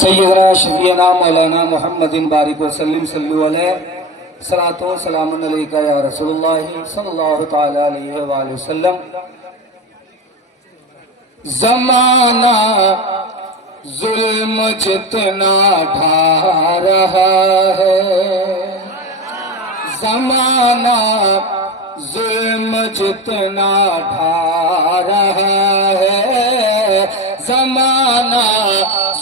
سیدنا شفیعنا مولانا محمد بارک وسلم صلو علیہ صلاۃ و سلام علیکہ یا رسول اللہ صلی اللہ تعالی علیہ وآلہ وسلم۔ زمانہ ظلم جتنا ڈھا رہا ہے، زمانہ ظلم جتنا ڈھا رہا ہے، زمانہ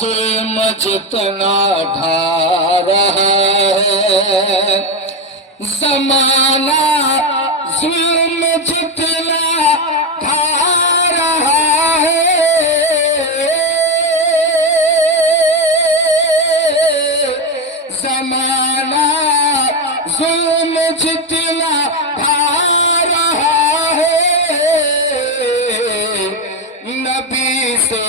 ظلم جتنا ڈھا رہا ہے، زمانہ ظلم جتنا ڈھا رہا ہے، زمانہ ظلم جتنا ڈھا رہا ہے، نبی سے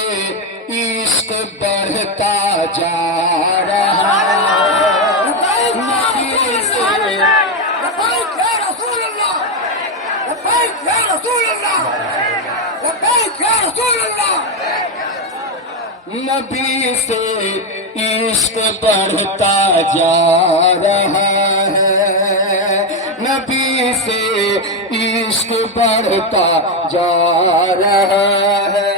عشق بڑھتا جا رہا ہے، نبی سے نبی سے عشق بڑھتا جا رہا ہے، نبی سے عشق بڑھتا جا رہا ہے،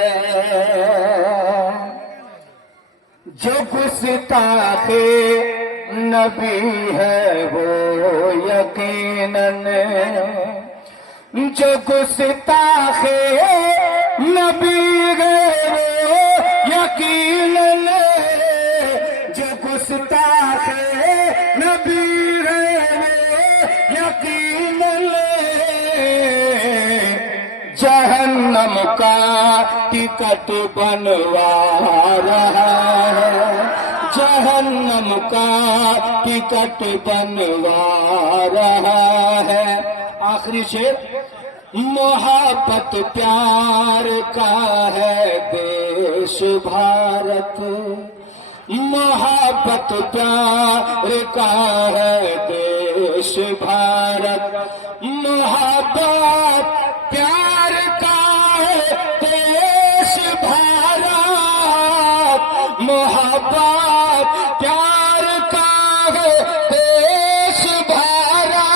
جو گستاخ نبی ہے وہ یقیناً، جو گستاخ نبی ہے وہ یقیناً، جو گستاخ نبی ہے وہ یقیناً جہنم کا ٹکٹ بنوا رہا ہے، جہنم کا ٹکٹ بنوا رہا ہے۔ آخری شعر، محبت پیار کا ہے دیش بھارت، محبت پیار کا ہے دیش بھارت، محبت پیار کا ہے دیش بھارت، محبت پیار کا ہے دیش بھارت،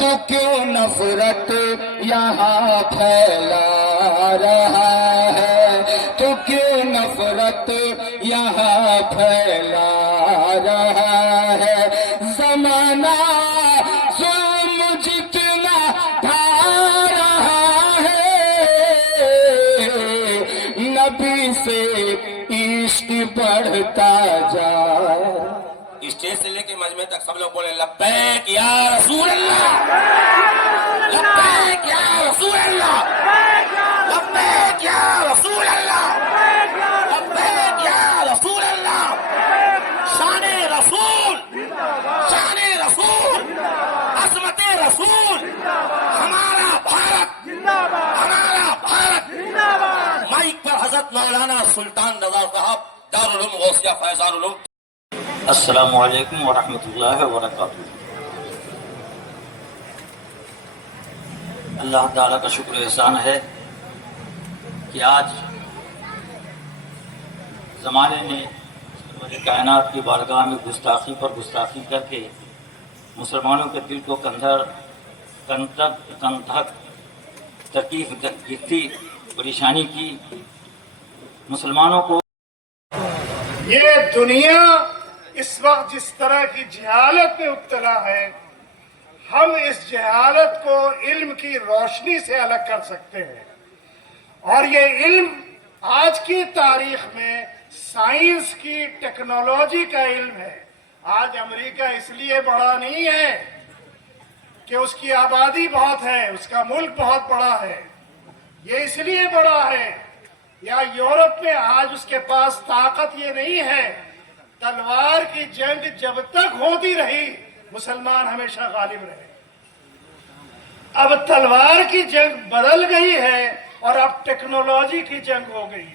تو کیوں نفرت یہاں پھیلا رہا ہے، تو کیوں نفرت یہاں پھیلا رہا ہے، زمانہ ظلم جتنا ڈھا رہا ہے، نبی سے عشق بڑھتا جائے۔ اسٹیج سے لے کے مجمع تک سب لوگ بولے لبیک یا رسول اللہ، لبیک یا رسول اللہ، لبیک یا رسول اللہ، لبیک یا رسول اللہ، شان رسول، شان رسول، عظمت رسول، ہمارا بھارت، ہمارا بھارت۔ مائک پر حضرت مولانا سلطان رضا صاحب، دارالعلوم غوثیہ فیضان العلوم۔ السلام علیکم ورحمۃ اللہ وبرکاتہ۔ اللہ تعالیٰ کا شکر احسان ہے کہ آج زمانے نے کائنات کی بارگاہ میں گستاخی پر گستاخی کر کے مسلمانوں کے دل کو کندھک تکلیف گرتی پریشانی کی، مسلمانوں کو یہ دنیا اس وقت جس طرح کی جہالت میں مبتلا ہے، ہم اس جہالت کو علم کی روشنی سے الگ کر سکتے ہیں، اور یہ علم آج کی تاریخ میں سائنس کی ٹیکنالوجی کا علم ہے۔ آج امریکہ اس لیے بڑا نہیں ہے کہ اس کی آبادی بہت ہے، اس کا ملک بہت بڑا ہے، یہ اس لیے بڑا ہے، یا یورپ میں آج اس کے پاس طاقت یہ نہیں ہے۔ تلوار کی جنگ جب تک ہوتی رہی، مسلمان ہمیشہ غالب رہے۔ اب تلوار کی جنگ بدل گئی ہے اور اب ٹیکنالوجی کی جنگ ہو گئی،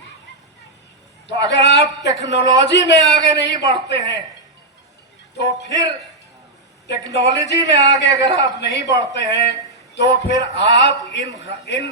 تو اگر آپ ٹیکنالوجی میں آگے نہیں بڑھتے ہیں تو پھر ٹیکنالوجی میں آگے اگر آپ نہیں بڑھتے ہیں تو پھر آپ ان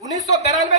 1992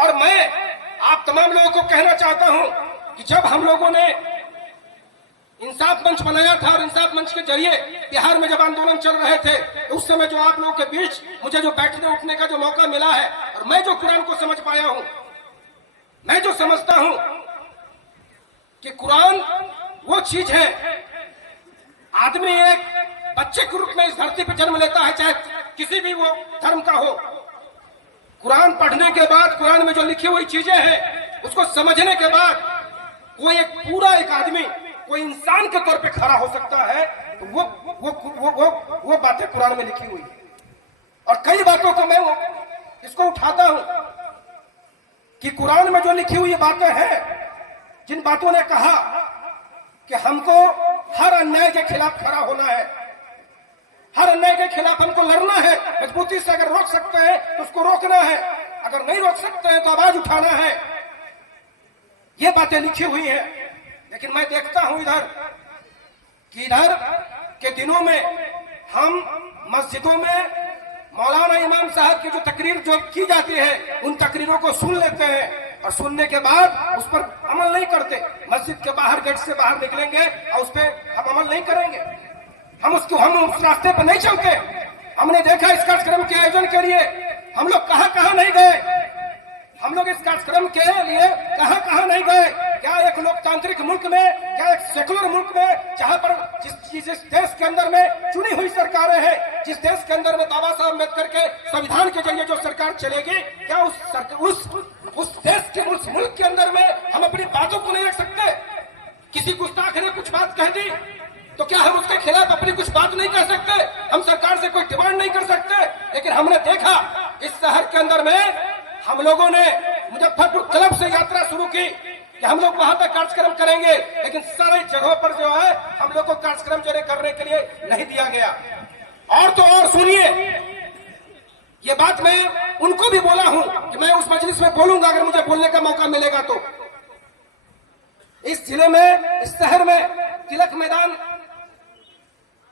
اور میں آپ تمام لوگوں کو کہنا چاہتا ہوں کہ جب ہم لوگوں نے انصاف منچ بنایا تھا اور انصاف منچ کے ذریعے بہار میں جب آندولن چل رہے تھے تو اس سمے جو آپ لوگوں کے بیچ مجھے جو بیٹھنے اٹھنے کا جو موقع ملا ہے اور میں جو قرآن کو سمجھ پایا ہوں، میں جو سمجھتا ہوں کہ قرآن وہ چیز ہے، آدمی ایک بچے کے روپ میں اس دھرتی پہ جنم لیتا ہے، چاہے کسی بھی وہ دھرم کا ہو، قرآن پڑھنے کے بعد قرآن میں جو لکھی ہوئی چیزیں ہیں اس کو سمجھنے کے بعد کوئی ایک پورا ایک آدمی کوئی انسان کے طور پہ کھڑا ہو سکتا ہے، تو وہ باتیں قرآن میں لکھی ہوئی ہیں۔ اور کئی باتوں کو میں اس کو اٹھاتا ہوں کہ قرآن میں جو لکھی ہوئی باتیں ہیں، جن باتوں نے کہا کہ ہم کو ہر انیائی کے خلاف کھڑا ہونا ہے، ہر انیائی کے خلاف ہم کو لڑنا ہے، مضبوطی سے اگر روک سکتے ہیں تو اس کو روکنا ہے، اگر نہیں روک سکتے ہیں تو آواز اٹھانا ہے، یہ باتیں لکھی ہوئی ہیں۔ لیکن میں دیکھتا ہوں ادھر کے دنوں میں ہم مسجدوں میں مولانا امام صاحب کی جو تقریر جو کی جاتی ہے ان تقریروں کو سن لیتے ہیں اور سننے کے بعد اس پر عمل نہیں کرتے، مسجد کے باہر گیٹ سے باہر نکلیں گے اور اس پہ ہم عمل نہیں کریں گے، ہم اس راستے پہ نہیں چلتے۔ ہم نے دیکھا اس کارجکرم کے آیوجن کے لیے ہم لوگ کہاں نہیں گئے، ہم لوگ اس کارجکرم کے لیے کہاں نہیں گئے، کیا ایک لوکتانترک ملک میں، کیا ایک سیکولر ملک میں، جہاں پر جس دیش کے اندر میں چنی ہوئی سرکاریں ہیں، جس دیش کے اندر میں بابا صاحب امبیڈکر کے سنویدھان کے ذریعے جو سرکار چلے گی، کیا اس دیش کے اس ملک کے اندر میں ہم اپنی باتوں کو نہیں رکھ سکتے؟ کسی گستاخ نے کچھ بات کہہ دی تو کیا ہم اس کے خلاف اپنی کچھ بات نہیں کہہ سکتے؟ ہم سرکار سے کوئی ڈیمانڈ نہیں کر سکتے؟ لیکن ہم نے دیکھا اس شہر کے اندر میں ہم لوگوں نے مظفر پور کلب سے یاترا شروع کی کہ ہم لوگ وہاں پہ کارجکرم کریں گے، لیکن ساری جگہوں پر جو ہے ہم لوگ کو کارجکرم کرنے کے لیے نہیں دیا گیا۔ اور تو اور سنیے، یہ بات میں ان کو بھی بولا ہوں کہ میں اس مجلس میں بولوں گا اگر مجھے بولنے کا موقع ملے گا تو۔ اس ضلع میں، اس شہر میں تلک میدان،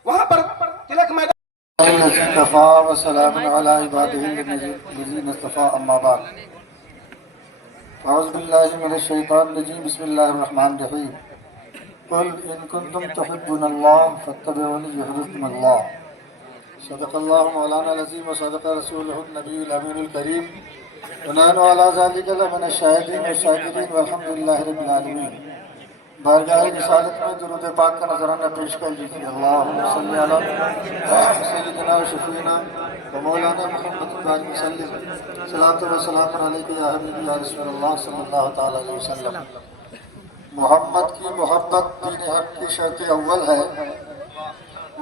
وہاں پر تلک میدان اصطفى وسلام على عباده الذين اصطفى اما بعد اعوذ بالله من الشيطان الرجيم بسم الله الرحمن الرحيم قل ان كنتم تحبون الله فاتبعوني يحببكم الله صدق الله مولانا العظيم وصدق رسوله النبي الامين الكريم ونحن على ذلك لمن الشاهدين والشاكرين والحمد لله رب العالمين۔ بارگاہ رسالت میں درود پاک کا نذرانہ پیش کر لیجیے۔ اللہم صلی علی سیدنا و شفیعنا و مولانا محمد علیہ وسلم، صلاۃ و سلام علیک یا حبیبی یا رسول اللہ صلی اللہ تعالی علیہ وسلم۔ محمد کی محبت دین حق کی شرط اول ہے،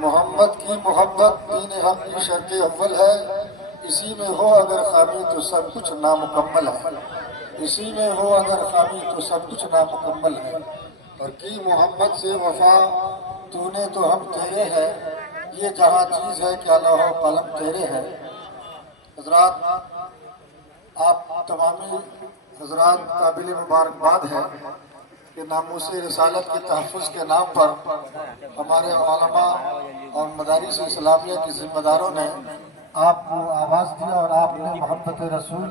محمد کی محبت دین حق کی شرط اول ہے، اسی میں ہو اگر خامی تو سب کچھ نامکمل ہے، اسی میں ہو اگر خامی تو سب کچھ نامکمل ہے۔ اور کی محمد سے وفا تو نے تو ہم تیرے ہے، یہ جہاں چیز ہے کیا لوح و قلم تیرے ہے۔ حضرات، آپ تمامی حضرات قابل مبارکباد ہے کہ ناموس رسالت کے تحفظ کے نام پر ہمارے علماء اور مدارس اسلامیہ کے ذمہ داروں نے آپ کو آواز دیا اور آپ نے محبت رسول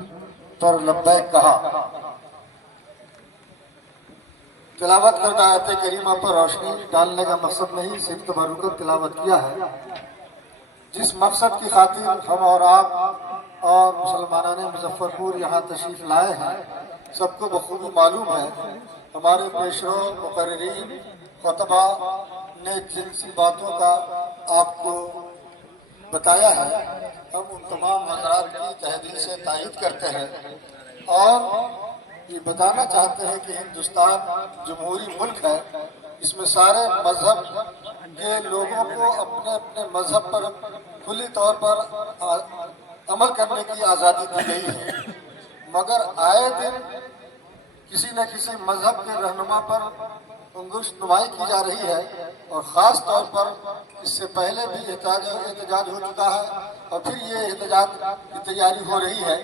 پر لبیک کہا۔ تلاوت کردہ آیت کریمہ پر روشنی ڈالنے کا مقصد نہیں، صرف تبرکت تلاوت کیا ہے۔ جس مقصد کی خاطر ہم اور آپ اور مسلمانان مظفر پور یہاں تشریف لائے ہیں سب کو بخوبی معلوم ہے۔ ہمارے پیشرو مقررین خطبہ نے جن سی باتوں کا آپ کو بتایا ہے، ہم ان تمام حضرات کی تہ دل سے تائید کرتے ہیں اور یہ بتانا چاہتے ہیں کہ ہندوستان جمہوری ملک ہے، اس میں سارے مذہب کے لوگوں کو اپنے اپنے مذہب پر کھلی طور پر عمل کرنے کی آزادی دی گئی ہے، مگر آئے دن کسی نہ کسی مذہب کے رہنما پر انگشت نمائی کی جا رہی ہے، اور خاص طور پر اس سے پہلے بھی احتجاج ہو چکا ہے اور پھر یہ احتجاج کی تیاری ہو رہی ہے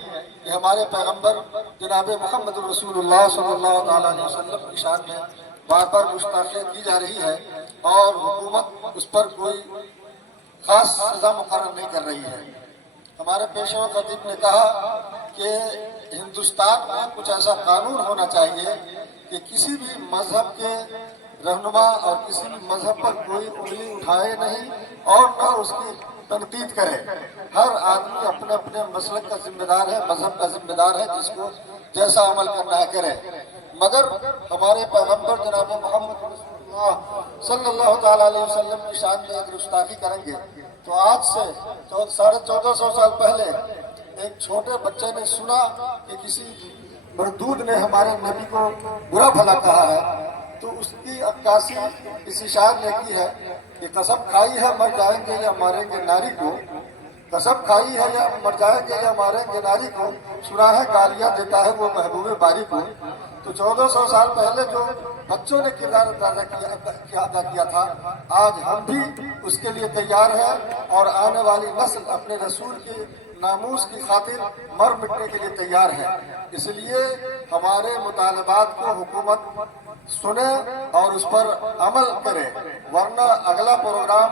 کہ ہمارے پیغمبر جناب محمد رسول اللہ صلی اللہ علیہ وسلم کی شان میں بار بار گستاخی کی جا رہی ہے اور حکومت اس پر کوئی خاص سزا مقرر نہیں کر رہی ہے۔ ہمارے پیشوا خطیب نے کہا کہ ہندوستان میں کچھ ایسا قانون ہونا چاہیے کہ کسی بھی مذہب کے رہنما اور کسی بھی مذہب پر کوئی انگلی اٹھائے نہیں اور نہ اس کی تنقید کرے. ہر آدمی اپنے اپنے مسلک کا ذمہ دار ہے، مذہب کا ذمہ دار ہے، جس کو جیسا عمل کرنا ہے کرے. مگر ہمارے پیغمبر جناب محمد رسول اللہ صلی اللہ تعالیٰ علیہ وسلم کی شان میں اگر گستاخی کریں گے تو آج سے 1450 سال پہلے ایک چھوٹے بچے نے سنا کہ کسی مردود نے ہمارے نبی کو برا بھلا کہا ہے، تو اس کی عکاسی کسی شاعر نے کی ہے کہ قسم کھائی ہے مر جائیں گے یا ماریں گے ناری کو، قسم کھائی ہے یا مر جائیں گے یا ماریں گے ناری کو، سنا ہے گالیاں دیتا ہے وہ محبوب باری کو. تو 1400 سال پہلے جو بچوں نے کردار ادا کیا تھا، آج ہم بھی اس کے لیے تیار ہیں اور آنے والی نسل اپنے رسول کے ناموس کی خاطر مر مٹنے کے لیے تیار ہے. اس لیے ہمارے مطالبات کو حکومت سنے اور اس پر عمل کرے، ورنہ اگلا پروگرام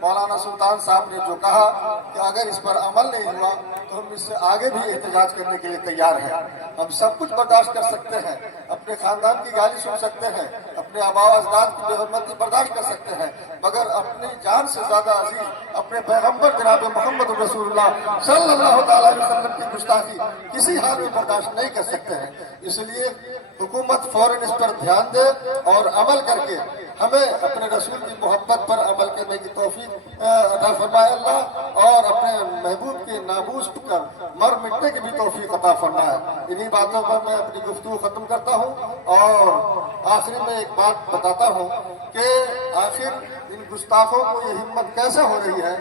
مولانا سلطان صاحب نے جو کہا کہ اگر اس پر عمل نہیں ہوا تو ہم اس سے آگے بھی احتجاج کرنے کے لیے تیار ہیں. ہم سب کچھ برداشت کر سکتے ہیں، اپنے خاندان کی گالی سن سکتے ہیں، اپنے آباء و اجداد کی بے حرمتی برداشت کر سکتے ہیں، مگر اپنی جان سے زیادہ عزیز اپنے پیغمبر جناب محمد رسول اللہ صلی اللہ تعالیٰ علیہ وسلم کی گستاخی کسی حال میں برداشت نہیں کر سکتے ہیں. اس لیے حکومت فوراً اس پر دھیان دے اور عمل کر کے ہمیں اپنے رسول کی محبت پر عمل کرنے کی توفیق عطا فرمائے اللہ، اور اپنے محبوب کے ناموس پر مر مٹنے کی بھی توفیق عطا فرمائے. انہی باتوں پر میں اپنی گفتگو ختم کرتا ہوں اور آخر میں ایک بات بتاتا ہوں کہ آخر ان گستاخوں کو یہ ہمت کیسے ہو رہی ہے.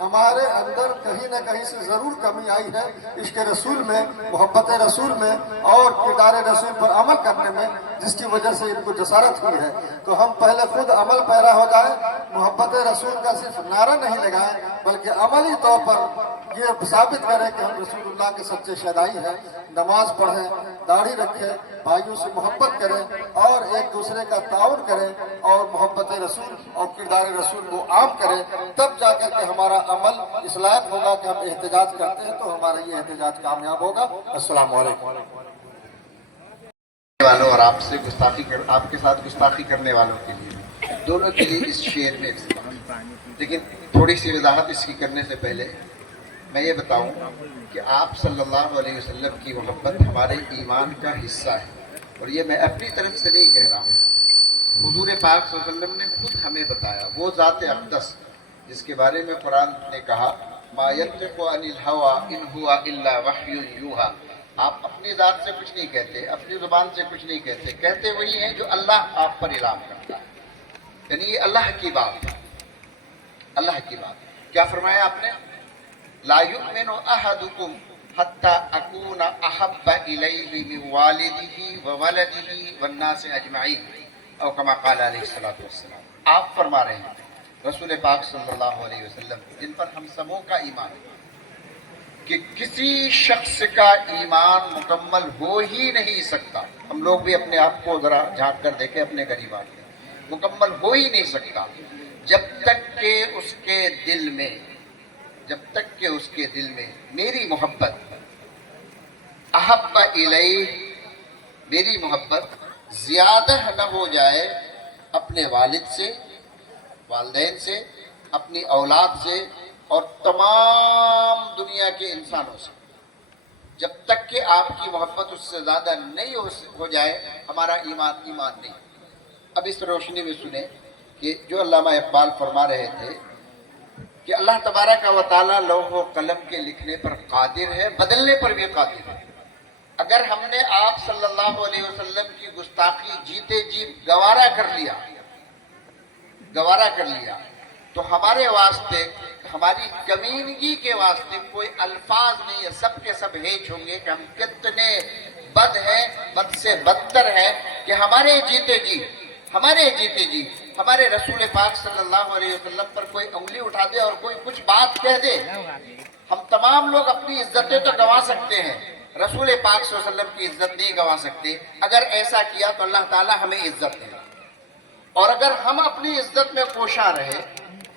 ہمارے اندر کہیں نہ کہیں سے ضرور کمی آئی ہے عشق رسول میں، محبت رسول میں اور کردار رسول پر عمل کرنے میں، جس کی وجہ سے ان کو جسارت ہوئی ہے. تو ہم پہلے خود عمل پیرا ہو جائیں، محبت رسول کا صرف نعرہ نہیں لگائیں بلکہ عملی طور پر یہ ثابت کریں کہ ہم رسول اللہ کے سچے شہدائی ہیں. نماز پڑھیں، داڑھی رکھیں، بھائیوں سے محبت کریں اور ایک دوسرے کا تعاون کریں اور محبت رسول اور کردار رسول کو عام کریں. تب جا کر کے ہمارا عمل اس لائق ہوگا کہ ہم احتجاج کرتے ہیں تو ہمارا یہ احتجاج کامیاب ہوگا. السلام علیکم. والوں اور آپ سے آپ کے ساتھ گستاخی کرنے والوں کے لیے، دونوں کے لیے اس شعر میں لیکن تھوڑی سی وضاحت اس کی کرنے سے پہلے میں یہ بتاؤں کہ آپ صلی اللہ علیہ وسلم کی محبت ہمارے ایمان کا حصہ ہے، اور یہ میں اپنی طرف سے نہیں کہہ رہا ہوں. حضور پاک صلی اللہ علیہ وسلم نے خود ہمیں بتایا، وہ ذات اقدس جس کے بارے میں قرآن نے کہا ما ينطق عن الهوى ان هو الا وحی یوحی. آپ اپنی ذات سے کچھ نہیں کہتے، اپنی زبان سے کچھ نہیں کہتے، کہتے وہی ہیں جو اللہ آپ پر اعلان کرتا ہے. یعنی یہ اللہ کی بات ہے، اللہ کی بات. کیا فرمایا آپ نے؟ لا یؤمن احدکم حتی اکون احب الیہ من والدہ وولدہ والناس اجمعین، او کما قال علیہ الصلوۃ والسلام. آپ فرما رہے ہیں رسول پاک صلی اللہ علیہ وسلم جن پر ہم سبوں کا ایمان ہے کہ کسی شخص کا ایمان مکمل ہو ہی نہیں سکتا. ہم لوگ بھی اپنے آپ کو ذرا جھانک کر دیکھیں، اپنے قریبان مکمل ہو ہی نہیں سکتا جب تک کہ اس کے دل میں میری محبت احب الیہ، میری محبت زیادہ نہ ہو جائے اپنے والد سے، والدین سے، اپنی اولاد سے اور تمام دنیا کے انسانوں سے. جب تک کہ آپ کی محبت اس سے زیادہ نہیں ہو جائے ہمارا ایمان نہیں. اب اس روشنی میں سنیں کہ جو علامہ اقبال فرما رہے تھے کہ اللہ تبارک و تعالیٰ لوح و قلم کے لکھنے پر قادر ہے، بدلنے پر بھی قادر ہے. اگر ہم نے آپ صلی اللہ علیہ وسلم کی گستاخی جیتے جی گوارا کر لیا تو ہمارے واسطے، ہماری کمینگی کے واسطے کوئی الفاظ نہیں ہے، سب کے سب ہیج ہوں گے کہ ہم کتنے بد ہیں، بد سے بدتر ہیں کہ ہمارے جیتے جی ہمارے رسول پاک صلی اللہ علیہ وسلم پر کوئی انگلی اٹھا دے اور کوئی کچھ بات کہہ دے. ہم تمام لوگ اپنی عزتیں تو گنوا سکتے ہیں، رسول پاک صلی اللہ علیہ وسلم کی عزت نہیں گنوا سکتے. اگر ایسا کیا تو اللہ تعالیٰ ہمیں عزت دے، اور اگر ہم اپنی عزت میں کوشاں رہے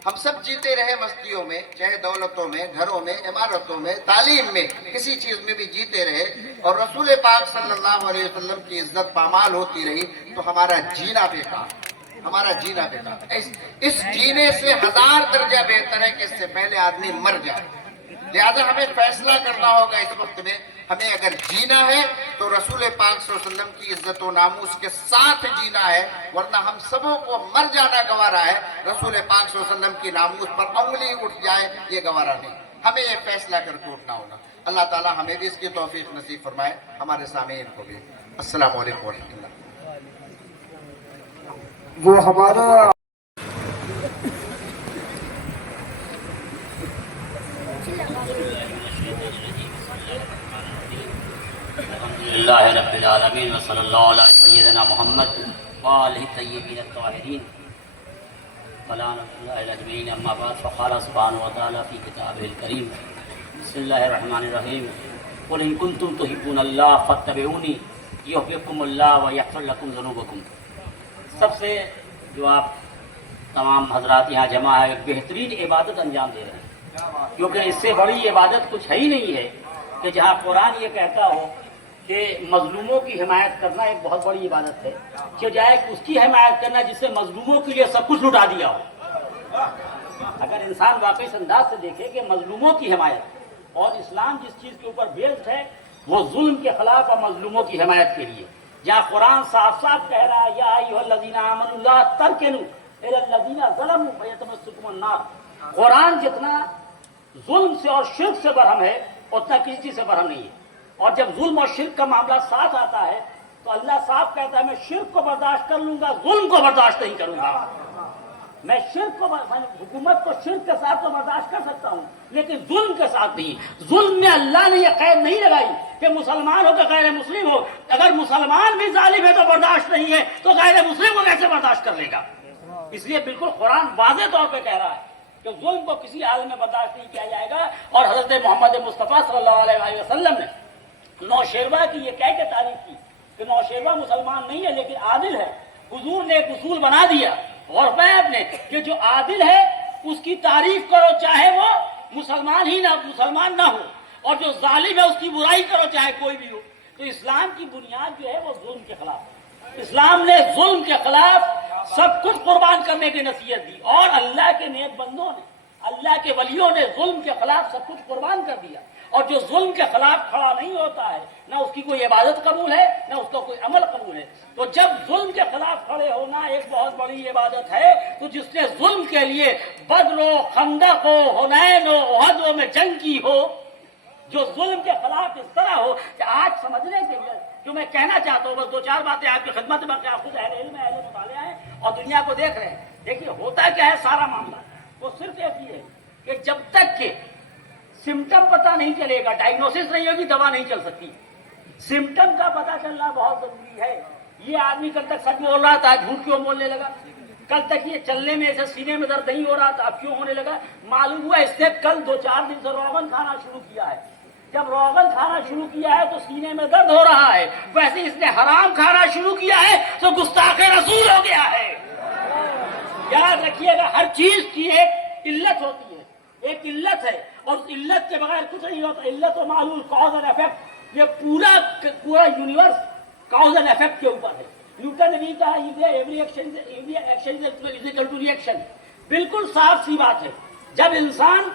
ہم سب جیتے رہے مستیوں میں، چاہے دولتوں میں، گھروں میں، عمارتوں میں، تعلیم میں، کسی چیز میں بھی جیتے رہے اور رسول پاک صلی اللہ علیہ وسلم کی عزت پامال ہوتی رہی تو ہمارا جینا بیکار، ہمارا جینا بیکار۔ اس جینے سے 1000 درجہ بہتر ہے کہ اس سے پہلے آدمی مر جائے۔ لہذا ہمیں فیصلہ کرنا ہوگا اس وقت میں، ہمیں اگر جینا ہے تو رسول پاک صلی اللہ علیہ وسلم کی عزت و ناموس کے ساتھ جینا ہے، ورنہ ہم سبوں کو مر جانا گوارا ہے۔ رسول پاک صلی اللہ علیہ وسلم کی ناموس پر انگلی اٹھ جائے یہ گوارا نہیں، ہمیں یہ فیصلہ کر کے اٹھنا ہوگا۔ اللہ تعالیٰ ہمیں بھی اس کی توفیق نصیب فرمائے، ہمارے سامعین کو بھی۔ السلام علیکم ورحمۃ اللہ۔ جو ہمارا الحمدللہ رب العالمین وصلی اللہ علیہ سیدنا محمد وآلہ الطیبین الطاہرین وعلی اللہ اجمعین، اما بعد فقال سبحانہ وتعالی فی کتابہ الکریم بسم اللہ الرحمن الرحیم قل ان کنتم تحبون اللہ فاتبعونی یحببکم اللہ ویغفر لکم ذنوبکم۔ سب سے جو آپ تمام حضرات یہاں جمع ہے ایک بہترین عبادت انجام دے رہے ہیں، کیونکہ اس سے بڑی عبادت کچھ ہے ہی نہیں ہے کہ جہاں قرآن یہ کہتا ہو کہ مظلوموں کی حمایت کرنا ایک بہت بڑی عبادت ہے، کہ جائے اس کی حمایت کرنا جس سے مظلوموں کے لیے سب کچھ لٹا دیا ہو۔ اگر انسان واقعی اس انداز سے دیکھے کہ مظلوموں کی حمایت، اور اسلام جس چیز کے اوپر بیسڈ ہے وہ ظلم کے خلاف اور مظلوموں کی حمایت کے لیے، جہاں قرآن صاف صاف کہہ رہا ہے یا ایھا الذین آمنوا لا ترکنوا الی الذین ظلموا فیتمسکم النار۔ قرآن جتنا ظلم سے اور شرک سے برہم ہے اتنا کسی چیز سے برہم نہیں ہے۔ اور جب ظلم اور شرک کا معاملہ ساتھ آتا ہے تو اللہ صاف کہتا ہے میں شرک کو برداشت کر لوں گا، ظلم کو برداشت نہیں کروں گا۔ میں شرک کو، حکومت کو شرک کے ساتھ تو برداشت کر سکتا ہوں لیکن ظلم کے ساتھ نہیں۔ ظلم میں اللہ نے یہ قید نہیں لگائی کہ مسلمان ہو کہ غیر مسلم ہو، اگر مسلمان بھی ظالم ہے تو برداشت نہیں ہے تو غیر مسلم کو کیسے برداشت کر لے گا؟ اس لیے بالکل قرآن واضح طور پہ کہہ رہا ہے کہ ظلم کو کسی حال میں برداشت نہیں کیا جائے گا۔ اور حضرت محمد مصطفیٰ صلی اللہ علیہ وسلم نے نوشیروہ کی یہ کہہ کے تعریف کی کہ نوشیروہ مسلمان نہیں ہے لیکن عادل ہے۔ حضور نے ایک اصول بنا دیا اور آپ نے کہ جو عادل ہے اس کی تعریف کرو چاہے وہ مسلمان نہ ہو، اور جو ظالم ہے اس کی برائی کرو چاہے کوئی بھی ہو۔ تو اسلام کی بنیاد جو ہے وہ ظلم کے خلاف ہے۔ اسلام نے ظلم کے خلاف سب کچھ قربان کرنے کی نصیحت دی، اور اللہ کے نیک بندوں نے، اللہ کے ولیوں نے ظلم کے خلاف سب کچھ قربان کر دیا۔ اور جو ظلم کے خلاف کھڑا نہیں ہوتا ہے نہ اس کی کوئی عبادت قبول ہے نہ اس کا کوئی عمل قبول ہے۔ تو جب ظلم کے خلاف کھڑے ہونا ایک بہت بڑی عبادت ہے تو جس نے ظلم کے لیے بدر و خندق و حنین و احد میں جنگ کی ہو، جو ظلم کے خلاف اس طرح ہو کہ آج سمجھنے کے لیے جو میں کہنا چاہتا ہوں، بس 2-4 باتیں آپ کی خدمت میں، کہ آپ خود اہل علم اہل مطالعہ ہیں اور دنیا کو دیکھ رہے ہیں۔ دیکھیے ہوتا کیا ہے سارا معاملہ، وہ صرف ایک یہ ہے کہ جب تک کہ سمٹم پتہ نہیں چلے گا، ڈائگنوسس نہیں ہوگی، دوا نہیں چل سکتی۔ سمٹم کا پتہ چلنا بہت ضروری ہے۔ یہ آدمی کل تک سچ بول رہا تھا، جھوٹ کیوں بولنے لگا؟ کل تک یہ چلنے میں ایسے سینے میں درد نہیں ہو رہا تھا، اب کیوں ہونے لگا؟ معلوم ہوا اس نے کل 2-4 دن سے روغن کھانا شروع کیا ہے۔ جب روغن کھانا شروع کیا ہے تو سینے میں درد ہو رہا ہے، ویسے اس نے حرام کھانا شروع کیا ہے تو گستاخ رسول ہو گیا ہے۔ یاد رکھیے گا ہر چیز کی ایک علت ہوتی ہے، ایک علت ہے، اور اس علت کے بغیر کچھ نہیں ہوتا۔ علت و معلول، کاز اینڈ افیکٹ، یہ پورا یونیورس کاز اینڈ افیکٹ کے اوپر ہے۔ نیوٹن نے بھی کہا every action is equal to reaction. بالکل صاف سی بات ہے، جب انسان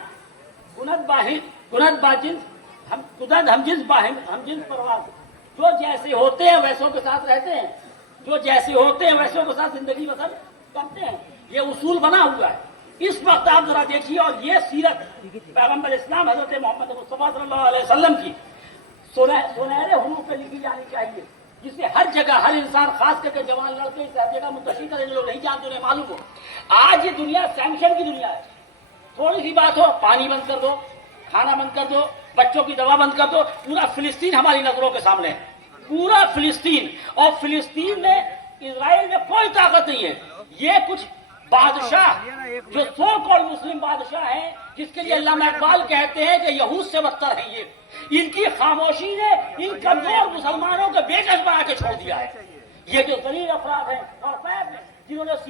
ہم جنس پرواز، جو جیسے ہوتے ہیں ویسوں کے ساتھ رہتے ہیں، جو جیسے ہوتے ہیں ویسوں کے ساتھ زندگی بسر کرتے ہیں، یہ اصول بنا ہوا ہے۔ اس وقت آپ ذرا دیکھیے، اور یہ سیرت پیغمبر اسلام حضرت محمد مصطفیٰ صلی اللہ علیہ وسلم کی سنہرے حروف پہ لکھی جانی چاہیے، جس سے ہر جگہ ہر انسان، خاص کر کے جوان لڑکے اس ہر جگہ منتشر کریں، لوگ نہیں جانتے انہیں معلوم ہو۔ آج یہ دنیا سینکشن کی دنیا ہے، تھوڑی سی بات ہو پانی بند کر دو، کھانا بند کر دو، بچوں کی دوا بند کر دو۔ پورا فلسطین ہماری نظروں کے سامنے ہے، پورا فلسطین، اور فلسطین میں اسرائیل میں کوئی طاقت نہیں ہے۔ یہ کچھ بادشاہ جو سو کال مسلم بادشاہ ہیں، جس کے لیے علامہ اقبال کہتے ہیں کہ یہود سے بدتر ہیں یہ، ان کی خاموشی نے ان کمزور مسلمانوں کو بے کس بنا کے چھوڑ دیا ہے۔ یہ جو ذلیل افراد ہیں اور جنہوں نے